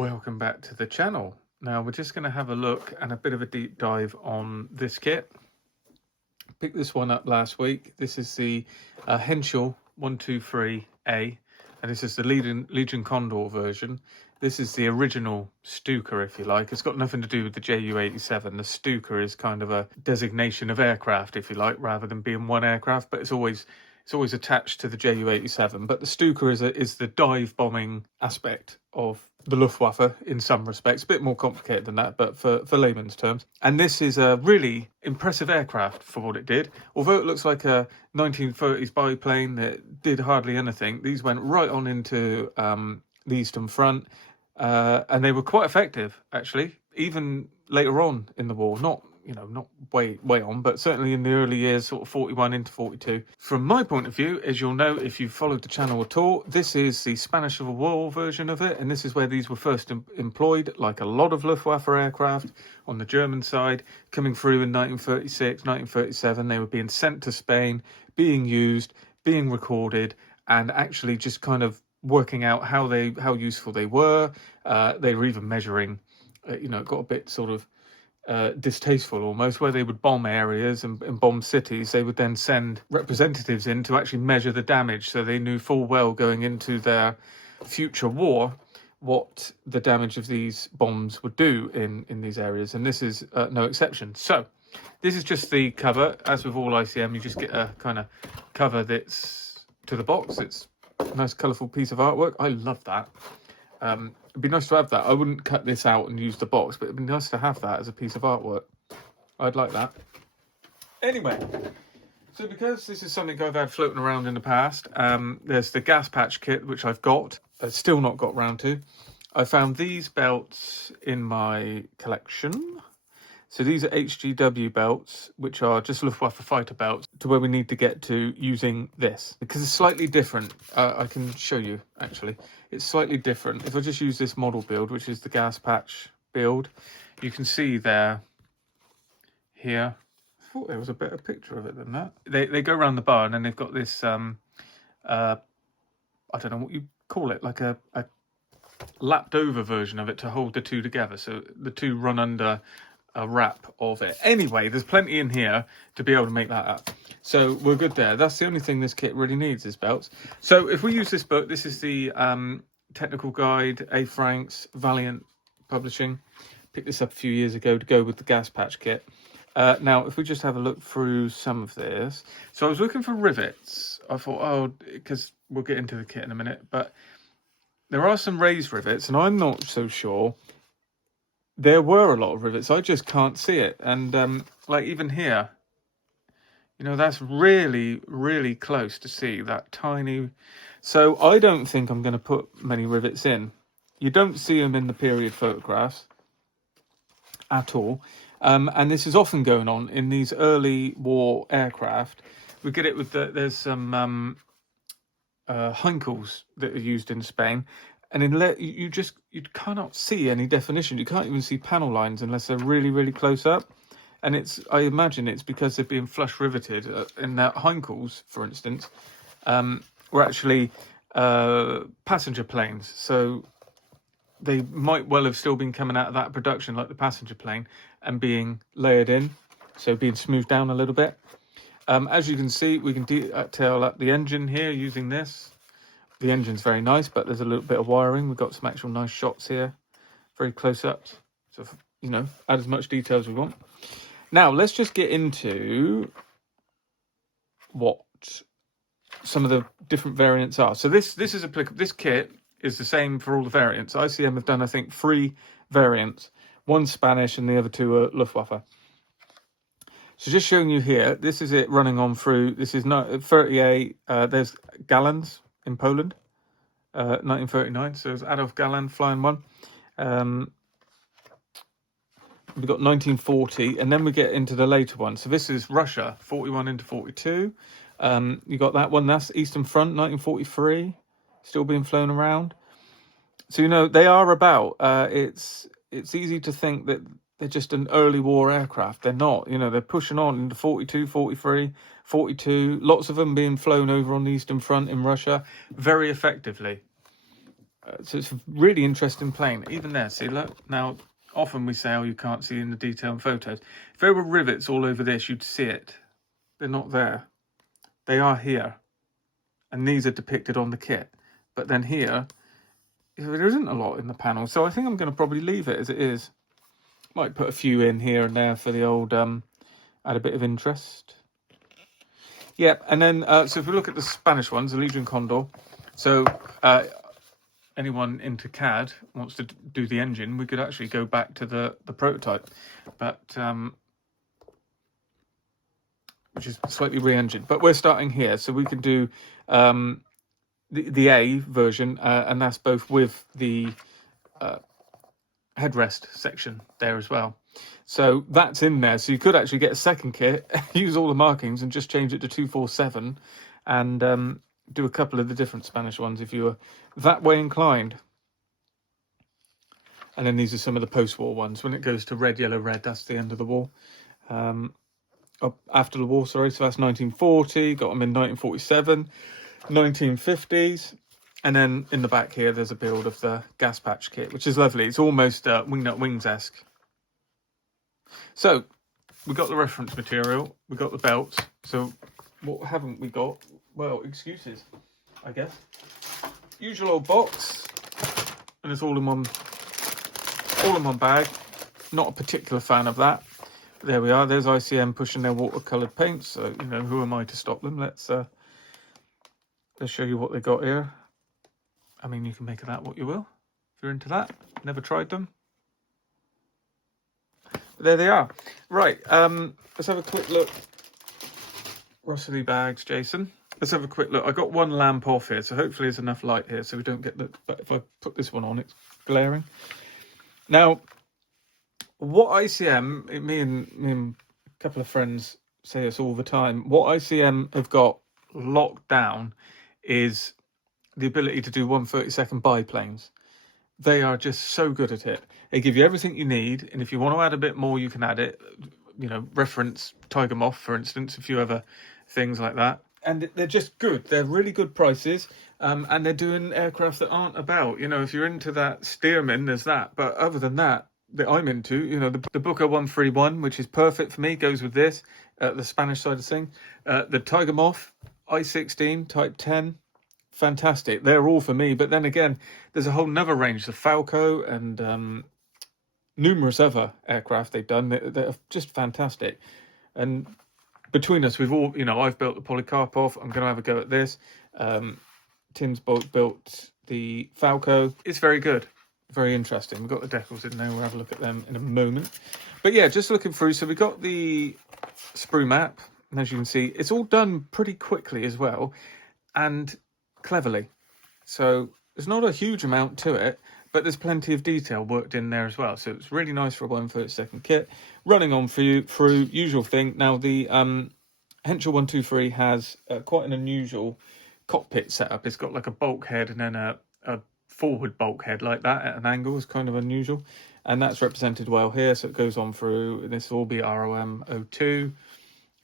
Welcome back to the channel. Now we're just going to have a look and a bit of a deep dive on this kit. Picked this one up last week. This is the Henschel 123A, and this is the Legion Condor version. This is the original Stuka, if you like. It's got nothing to do with the Ju-87. The Stuka is kind of a designation of aircraft, if you like, rather than being one aircraft, but it's always attached to the Ju-87. But the Stuka is the dive bombing aspect of the Luftwaffe in some respects. A bit more complicated than that, but for layman's terms. And this is a really impressive aircraft for what it did. Although it looks like a 1930s biplane that did hardly anything, these went right on into the Eastern Front. And they were quite effective, actually, even later on in the war. Not way on, but certainly in the early years, sort of 41 into 42. From my point of view, as you'll know if you've followed the channel at all, this is the Spanish Civil War version of it, and this is where these were first employed, like a lot of Luftwaffe aircraft on the German side, coming through in 1936, 1937. They were being sent to Spain, being used, being recorded, and actually just kind of working out how useful they were. They were even measuring, it got a bit sort of distasteful almost, where they would bomb areas and bomb cities. They would then send representatives in to actually measure the damage, so they knew full well going into their future war what the damage of these bombs would do in these areas, and this is no exception. So this is just the cover. As with all ICM, you just get a kind of cover that's to the box. It's a nice colourful piece of artwork. I love that. It'd be nice to have that. I wouldn't cut this out and use the box, but it'd be nice to have that as a piece of artwork. I'd like that. Anyway, so because this is something I've had floating around in the past, there's the gas patch kit, which I've got. I've still not got round to. I found these belts in my collection. So these are HGW belts, which are just Luftwaffe fighter belts, to where we need to get to using this. Because it's slightly different. I can show you, actually. It's slightly different. If I just use this model build, which is the gas patch build, you can see there, here. I thought there was a better picture of it than that. They go around the bar, and then they've got this, I don't know what you call it, like a lapped over version of it to hold the two together. So the two run under a wrap of it. Anyway, there's plenty in here to be able to make that up, so we're good there. That's the only thing this kit really needs, is belts. So if we use this book, this is the technical guide, A. Franks, Valiant Publishing. Picked this up a few years ago to go with the gas patch kit. Now if we just have a look through some of this, so I was looking for rivets. I thought, because we'll get into the kit in a minute, but there are some raised rivets, and I'm not so sure. There were a lot of rivets. I just can't see it. And like even here, that's really, really close to see that tiny. So I don't think I'm going to put many rivets in. You don't see them in the period photographs at all. And this is often going on in these early war aircraft. We get it with there's some Heinkels that are used in Spain. And you cannot see any definition. You can't even see panel lines unless they're really, really close up. And I imagine it's because they're being flush riveted. In that Heinkels, for instance, were actually passenger planes. So they might well have still been coming out of that production, like the passenger plane, and being layered in, so being smoothed down a little bit. As you can see, we can detail up the engine here using this. The engine's very nice, but there's a little bit of wiring. We've got some actual nice shots here, very close ups. So, add as much detail as we want. Now, let's just get into what some of the different variants are. So this is applicable. This kit is the same for all the variants. ICM have done, I think, 3 variants. One Spanish and the other 2 are Luftwaffe. So just showing you here, this is it running on through. This is 38. There's Gallons in Poland, 1939. So it's Adolf Galland flying one. We've got 1940, and then we get into the later one. So this is Russia, 41 into 42. You got that one. That's Eastern Front, 1943, still being flown around. So they are about. It's easy to think that they're just an early war aircraft. They're not. They're pushing on into 42, 43, 42. Lots of them being flown over on the Eastern Front in Russia very effectively. So it's a really interesting plane. Even there, see, look, now often we say, oh, you can't see in the detail in photos. If there were rivets all over this, you'd see it. They're not there. They are here. And these are depicted on the kit. But then here, there isn't a lot in the panel. So I think I'm going to probably leave it as it is. Might put a few in here and there for the old, add a bit of interest. Yep, and then, so if we look at the Spanish ones, the Legion Condor. So anyone into CAD wants to do the engine, we could actually go back to the prototype, but which is slightly re-engined. But we're starting here, so we can do the A version, and that's both with the headrest section there as well. So that's in there. So you could actually get a second kit, use all the markings, and just change it to 247, and do a couple of the different Spanish ones if you were that way inclined. And then these are some of the post-war ones. When it goes to red, yellow, red, that's the end of the war. After the war, sorry. So that's 1940. Got them in 1947, 1950s. And then in the back here, there's a build of the gas patch kit, which is lovely. It's almost Wingnut Wings-esque. So we got the reference material. We got the belts. So what haven't we got? Well, excuses, I guess. Usual old box, and it's all in one bag. Not a particular fan of that. There we are. There's ICM pushing their watercoloured paints. So you know, who am I to stop them? Let's show you what they got here. I mean, you can make of that what you will if you're into that. Never tried them. But there they are. Right. Let's have a quick look. Rustly bags, Jason. Let's have a quick look. I got one lamp off here, so hopefully there's enough light here so we don't get the... But if I put this one on, it's glaring. Now, what ICM, me and a couple of friends say this all the time, what ICM have got locked down is the ability to do 1/32 biplanes. They are just so good at it. They give you everything you need, and if you want to add a bit more, you can add it. You know, reference Tiger Moth, for instance, a few other things like that. And they're just good. They're really good prices, and they're doing aircraft that aren't about. You know, if you're into that Stearman, there's that. But other than that I'm into, you know, the Booker 131, which is perfect for me, goes with this, the Spanish side of things. The Tiger Moth, I-16, Type 10, fantastic. They're all for me. But then again, there's a whole nother range, the Falco and numerous other aircraft they've done that are just fantastic. And between us, we've all, you know, I've built the Polikarpov. I'm going to have a go at this. Tim's built the Falco. It's very good. Very interesting. We've got the decals in there. We'll have a look at them in a moment. But yeah, just looking through. So we've got the sprue map. And as you can see, it's all done pretty quickly as well and cleverly. So there's not a huge amount to it, but there's plenty of detail worked in there as well. So it's really nice for a 1/32 kit. Running on through usual thing. Now the Henschel 123 has quite an unusual cockpit setup. It's got like a bulkhead and then a forward bulkhead like that at an angle. Is kind of unusual, and that's represented well here. So it goes on through. This will all be ROM 02,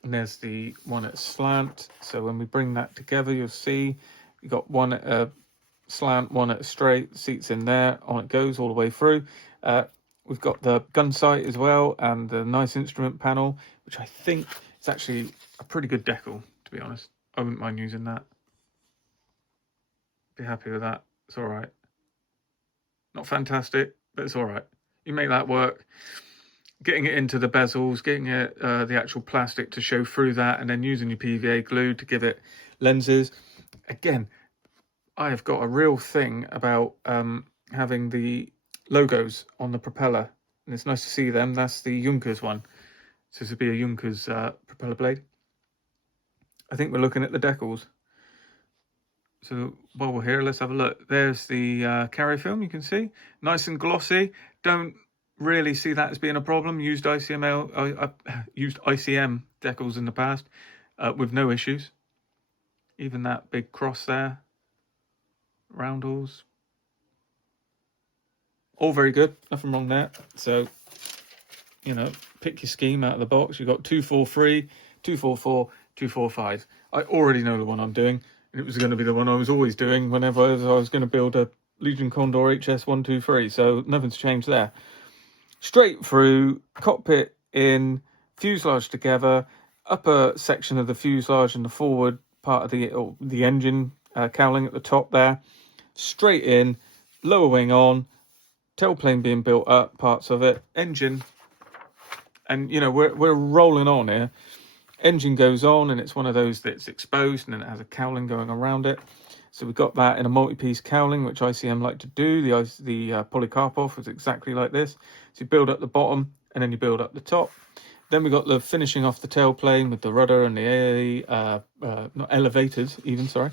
and there's the one at slant. So when we bring that together, you'll see you got one at a slant, one at a straight. Seats in there. On it goes all the way through. We've got the gun sight as well, and the nice instrument panel, which I think is actually a pretty good decal, to be honest. I wouldn't mind using that. Be happy with that. It's all right. Not fantastic, but it's all right. You make that work. Getting it into the bezels, getting it the actual plastic to show through that, and then using your PVA glue to give it lenses. Again, I have got a real thing about having the logos on the propeller, and it's nice to see them. That's the Junkers one. So this would be a Junkers propeller blade. I think we're looking at the decals. So while we're here, let's have a look. There's the carrier film, you can see. Nice and glossy. Don't really see that as being a problem. Used used ICM decals in the past with no issues. Even that big cross there. Roundels. All very good. Nothing wrong there. So, you know, pick your scheme out of the box. You've got 243, 244, 245. I already know the one I'm doing. It was going to be the one I was always doing whenever I was going to build a Legion Condor HS-123, so nothing's changed there. Straight through, cockpit in, fuselage together, upper section of the fuselage and the forward part of the engine cowling at the top there, straight in, lower wing on, tailplane being built up, parts of it, engine, and you know we're rolling on here. Engine goes on, and it's one of those that's exposed, and then it has a cowling going around it. So we've got that in a multi-piece cowling, which ICM like to do. The Polycarpov was exactly like this. So you build up the bottom, and then you build up the top. Then we've got the finishing off the tailplane with the rudder and the not elevators even, sorry.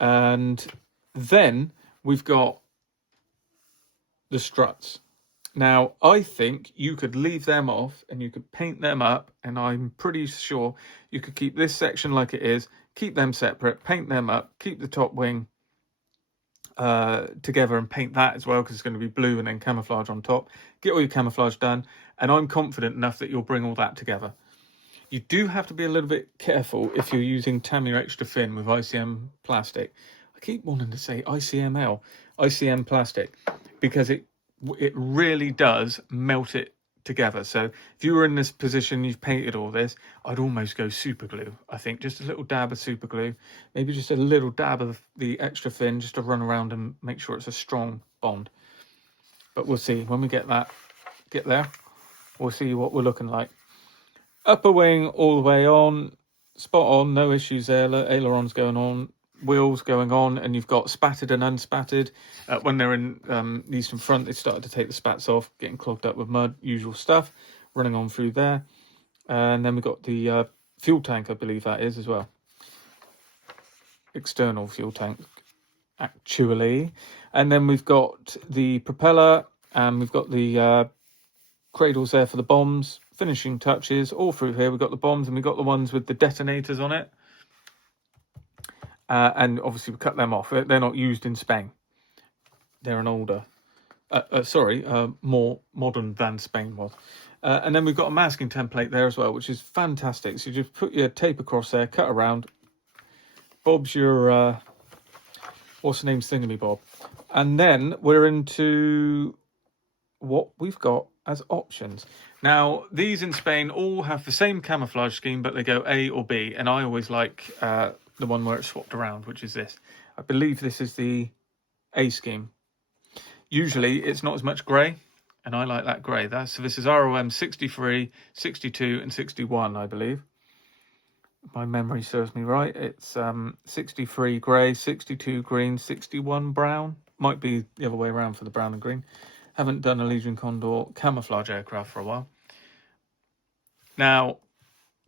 And then we've got the struts. Now, I think you could leave them off and you could paint them up, and I'm pretty sure you could keep this section like it is, keep them separate, paint them up, keep the top wing together and paint that as well, because it's going to be blue and then camouflage on top. Get all your camouflage done, and I'm confident enough that you'll bring all that together. You do have to be a little bit careful if you're using Tamiya extra thin with ICM plastic. I keep wanting to say ICM plastic, because it really does melt it together. So if you were in this position, you've painted all this, I'd almost go super glue. I think just a little dab of super glue, maybe just a little dab of the extra thin, just to run around and make sure it's a strong bond. But we'll see when we get there. We'll see what we're looking like. Upper wing all the way on, spot on, no issues there. Ailerons going on, wheels going on, and you've got spatted and unspatted. When they're in these from front, they started to take the spats off, getting clogged up with mud, usual stuff, running on through there. And then we've got the fuel tank, I believe that is as well. External fuel tank, actually. And then we've got the propeller, and we've got the cradles there for the bombs, finishing touches all through here. We've got the bombs, and we've got the ones with the detonators on it. And obviously we cut them off. They're not used in Spain. They're an older, more modern than Spain was. And then we've got a masking template there as well, which is fantastic. So you just put your tape across there, cut around. Bob's your, what's the name's thingamy-bob. And then we're into what we've got as options. Now, these in Spain all have the same camouflage scheme, but they go A or B. And I always like the one where it's swapped around, which is this. I believe this is the A scheme. Usually it's not as much grey, and I like that grey. So this is ROM 63, 62 and 61, I believe. If my memory serves me right. It's 63 grey, 62 green, 61 brown. Might be the other way around for the brown and green. Haven't done a Legion Condor camouflage aircraft for a while. Now,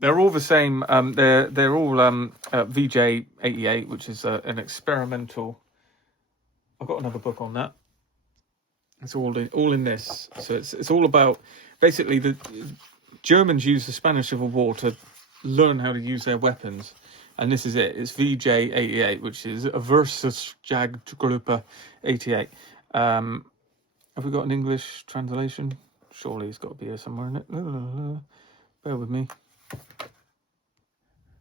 they're all the same. They're all VJ88, which is an experimental. I've got another book on that. It's all in this. So it's all about, basically, the Germans used the Spanish Civil War to learn how to use their weapons, and this is it. It's VJ88, which is a versus Jagdgruppe 88. Have we got an English translation? Surely it's got to be here somewhere in it. Bear with me.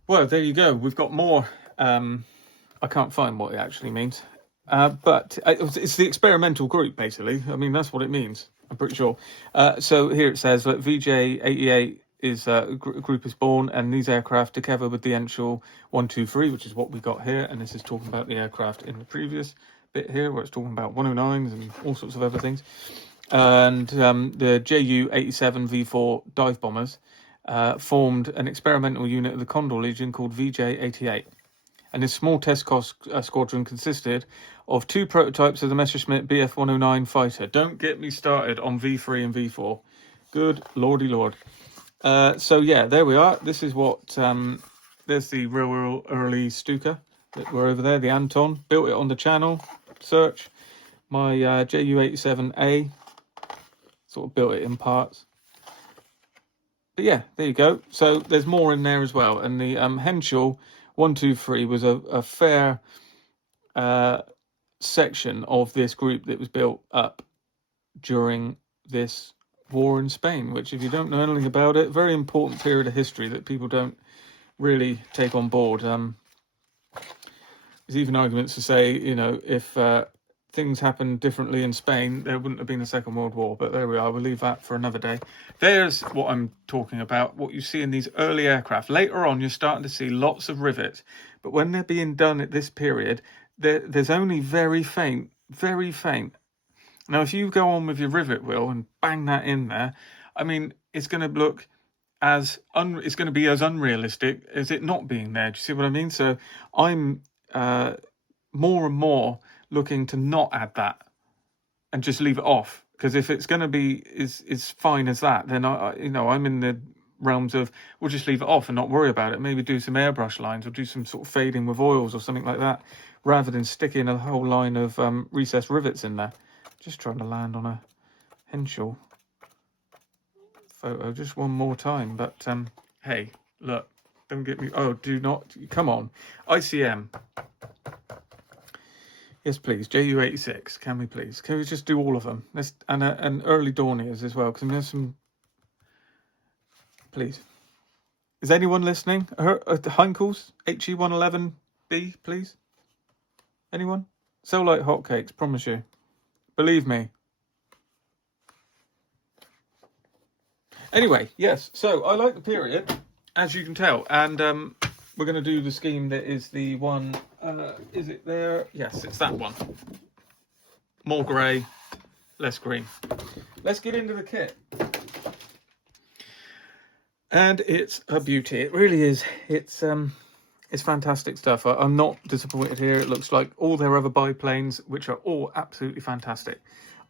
Well, there you go. We've got more. I can't find what it actually means. But it's the experimental group, basically. I mean, that's what it means, I'm pretty sure. So here it says that VJ88 is a group is born, and these aircraft, together with the Henschel 123, which is what we got here, and this is talking about the aircraft in the previous bit here, where it's talking about 109s and all sorts of other things. And the Ju-87 V4 dive bombers formed an experimental unit of the Condor Legion called VJ88. And this small test squadron consisted of 2 prototypes of the Messerschmitt Bf-109 fighter. Don't get me started on V3 and V4. Good lordy lord. So yeah, there we are. This is what, there's the real early Stuka that were over there, the Anton. Built it on the channel, search. My Ju-87A, sort of built it in parts. But yeah, there you go. So there's more in there as well. And the Henschel 123 was a fair section of this group that was built up during this war in Spain, which, if you don't know anything about it, very important period of history that people don't really take on board. There's even arguments to say, you know, if things happened differently in Spain, there wouldn't have been a Second World War. But there we are. We'll leave that for another day. There's what I'm talking about. What you see in these early aircraft. Later on, you're starting to see lots of rivets. But when they're being done at this period, there's only very faint, very faint. Now, if you go on with your rivet wheel and bang that in there, I mean, it's going to look it's going to be as unrealistic as it not being there. Do you see what I mean? So I'm more and more looking to not add that and just leave it off, because if it's going to be is fine as that, then I'm in the realms of we'll just leave it off and not worry about it. Maybe do some airbrush lines or do some sort of fading with oils or something like that, rather than sticking a whole line of recessed rivets in there. Just trying to land on a Henshaw photo just one more time, but hey, look, don't get me. Oh, do not come on. ICM. Yes, please. JU86. Can we please? Can we just do all of them? Let's and early Dorniers as well, because there's some. Please. Is anyone listening? Heinkels HE111B, please. Anyone? Sell like hotcakes. Promise you. Believe me. Anyway, yes. So I like the period, as you can tell, and we're going to do the scheme that is the one. Is it there? Yes, it's that one. More grey, less green. Let's get into the kit. And it's a beauty. It really is. It's fantastic stuff. I'm not disappointed here. It looks like all their other biplanes, which are all absolutely fantastic.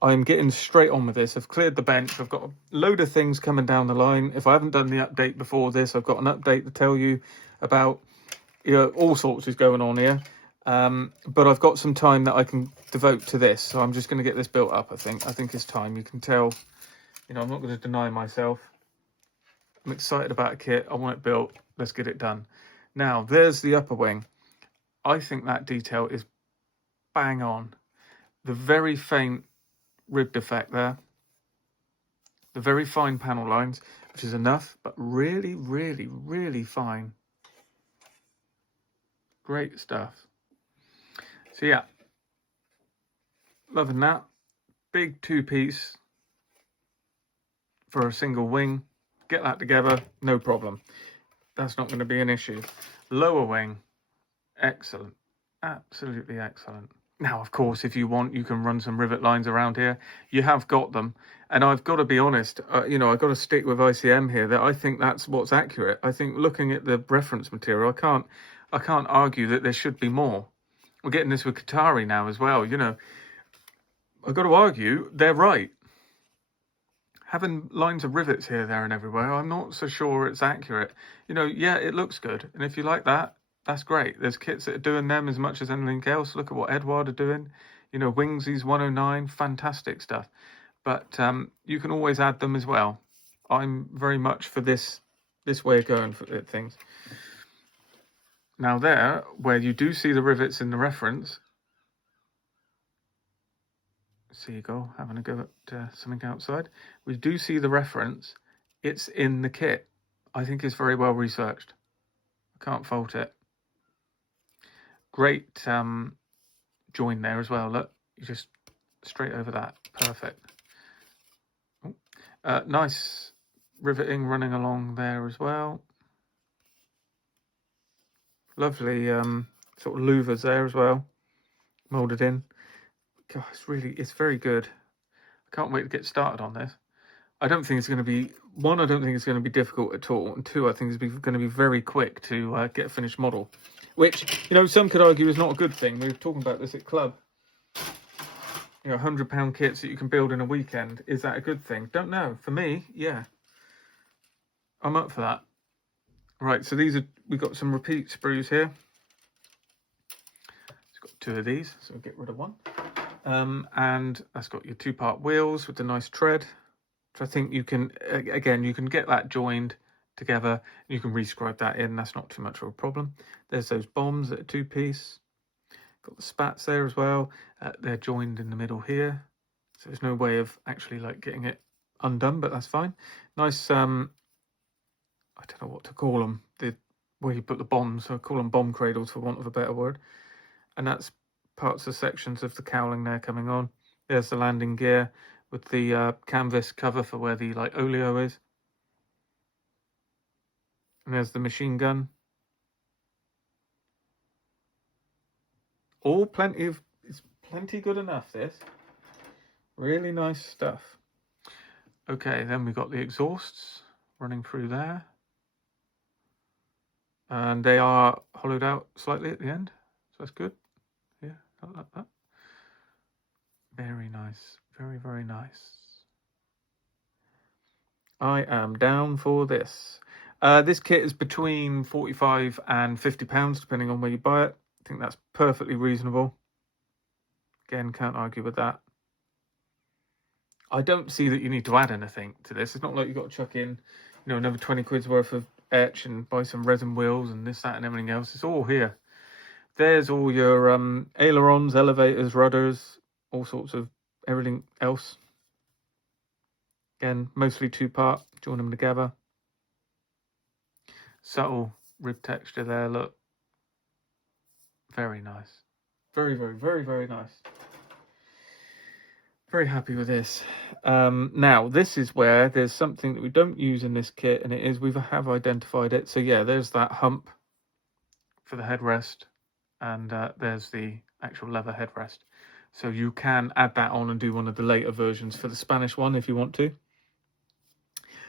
I'm getting straight on with this. I've cleared the bench. I've got a load of things coming down the line. If I haven't done the update before this, I've got an update to tell you about. All sorts is going on here. But I've got some time that I can devote to this. So I'm just going to get this built up, I think. I think it's time. You can tell, I'm not going to deny myself. I'm excited about a kit. I want it built. Let's get it done. Now, there's the upper wing. I think that detail is bang on. The very faint rib defect there. The very fine panel lines, which is enough, but really, really, really fine. Great stuff. So yeah, loving that. Big two-piece for a single wing. Get that together, no problem. That's not going to be an issue. Lower wing, excellent. Absolutely excellent. Now, of course, if you want, you can run some rivet lines around here. You have got them. And I've got to be honest, I've got to stick with ICM here, that I think that's what's accurate. I think looking at the reference material, I can't argue that there should be more. We're getting this with Qatari now as well. I've got to argue, they're right. Having lines of rivets here, there and everywhere, I'm not so sure it's accurate. Yeah, it looks good. And if you like that, that's great. There's kits that are doing them as much as anything else. Look at what Edward are doing. Wingsy's 109, fantastic stuff. But you can always add them as well. I'm very much for this way of going for things. Now there, where you do see the rivets in the reference, Seagull having a go at something outside. We do see the reference. It's in the kit. I think it's very well researched. I can't fault it. Great join there as well. Look, you just straight over that. Perfect. Nice riveting running along there as well. Lovely sort of louvers there as well, moulded in. God, it's very good. I can't wait to get started on this. I don't think it's going to be, one, I don't think it's going to be difficult at all, and two, I think it's going to be very quick to get a finished model, which, some could argue is not a good thing. We were talking about this at club. £100 kits that you can build in a weekend. Is that a good thing? Don't know. For me, yeah. I'm up for that. Right, so we've got some repeat sprues here. It's got two of these, so we'll get rid of one. And that's got your two-part wheels with the nice tread, which I think you can get that joined together. You can rescribe that in. That's not too much of a problem. There's those bombs that are two-piece. Got the spats there as well. They're joined in the middle here, so there's no way of actually getting it undone, but that's fine. Nice. I don't know what to call them. Where you put the bombs. So I call them bomb cradles for want of a better word. And that's parts of sections of the cowling there coming on. There's the landing gear with the canvas cover for where the like oleo is. And there's the machine gun. All it's plenty good enough, this. Really nice stuff. Okay, then we got the exhausts running through there. And they are hollowed out slightly at the end. So that's good. Yeah, like that. Very nice. Very, very nice. I am down for this. This kit is between £45 and £50, depending on where you buy it. I think that's perfectly reasonable. Again, can't argue with that. I don't see that you need to add anything to this. It's not like you've got to chuck in, another 20 quid's worth of etch and buy some resin wheels and this, that, and everything else. It's all here. There's all your ailerons, elevators, rudders, all sorts of everything else. Again, mostly two-part. Join them together. Subtle rib texture there, look. Very nice. Very, very, very, very nice. Very happy with this. Now, this is where there's something that we don't use in this kit, and it is we have identified it. So yeah, there's that hump for the headrest, and there's the actual leather headrest. So you can add that on and do one of the later versions for the Spanish one if you want to.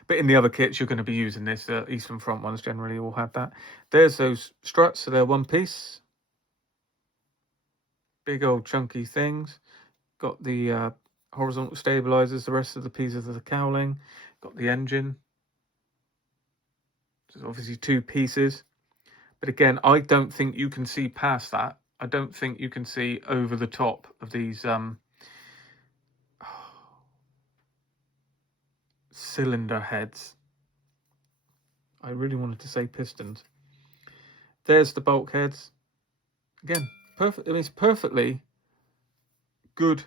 But in the other kits, you're going to be using this. Eastern Front ones generally all have that. There's those struts, so they're one piece. Big old chunky things. Got the horizontal stabilizers, the rest of the pieces of the cowling. Got the engine. There's obviously two pieces. But again, I don't think you can see past that. I don't think you can see over the top of these cylinder heads. I really wanted to say pistons. There's the bulkheads. Again, perfect. I mean, it's perfectly good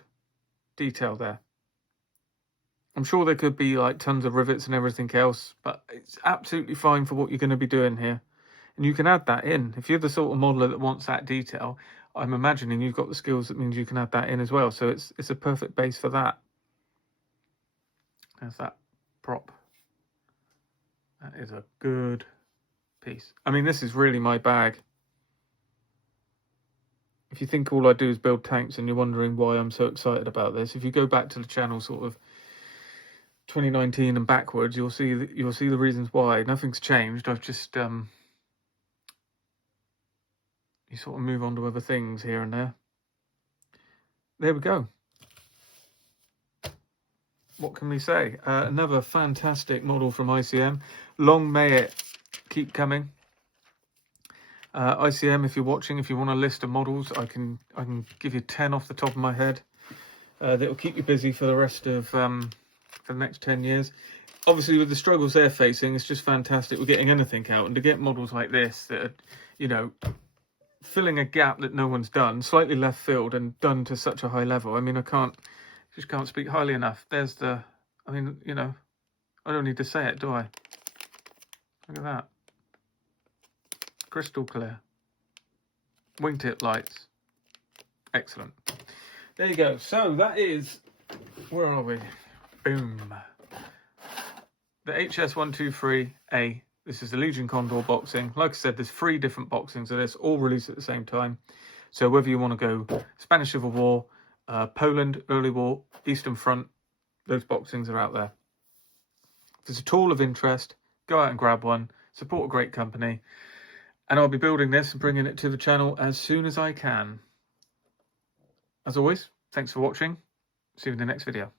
detail there. I'm sure there could be like tons of rivets and everything else, but it's absolutely fine for what you're going to be doing here. And you can add that in. If you're the sort of modeler that wants that detail, I'm imagining you've got the skills that means you can add that in as well. So it's a perfect base for that. There's that prop. That is a good piece. I mean, this is really my bag. If you think all I do is build tanks and you're wondering why I'm so excited about this, if you go back to the channel sort of 2019 and backwards, you'll see the reasons why. Nothing's changed. I've just you sort of move on to other things here and there. There we go. What can we say? Another fantastic model from ICM. Long may it keep coming. ICM, if you're watching, if you want a list of models, I can give you 10 off the top of my head. That will keep you busy for the rest of for the next 10 years. Obviously, with the struggles they're facing, it's just fantastic. We're getting anything out, and to get models like this that are, filling a gap that no one's done, slightly left field and done to such a high level. I mean, I just can't speak highly enough. There's I don't need to say it, do I? Look at that. Crystal clear. Wingtip lights. Excellent. There you go. So that is, where are we? Boom. The HS123A. This is the Legion Condor boxing. Like I said, there's 3 different boxings of this, all released at the same time. So whether you want to go Spanish Civil War, Poland, Early War, Eastern Front, those boxings are out there. If it's a tool of interest, go out and grab one, support a great company, and I'll be building this and bringing it to the channel as soon as I can. As always, thanks for watching. See you in the next video.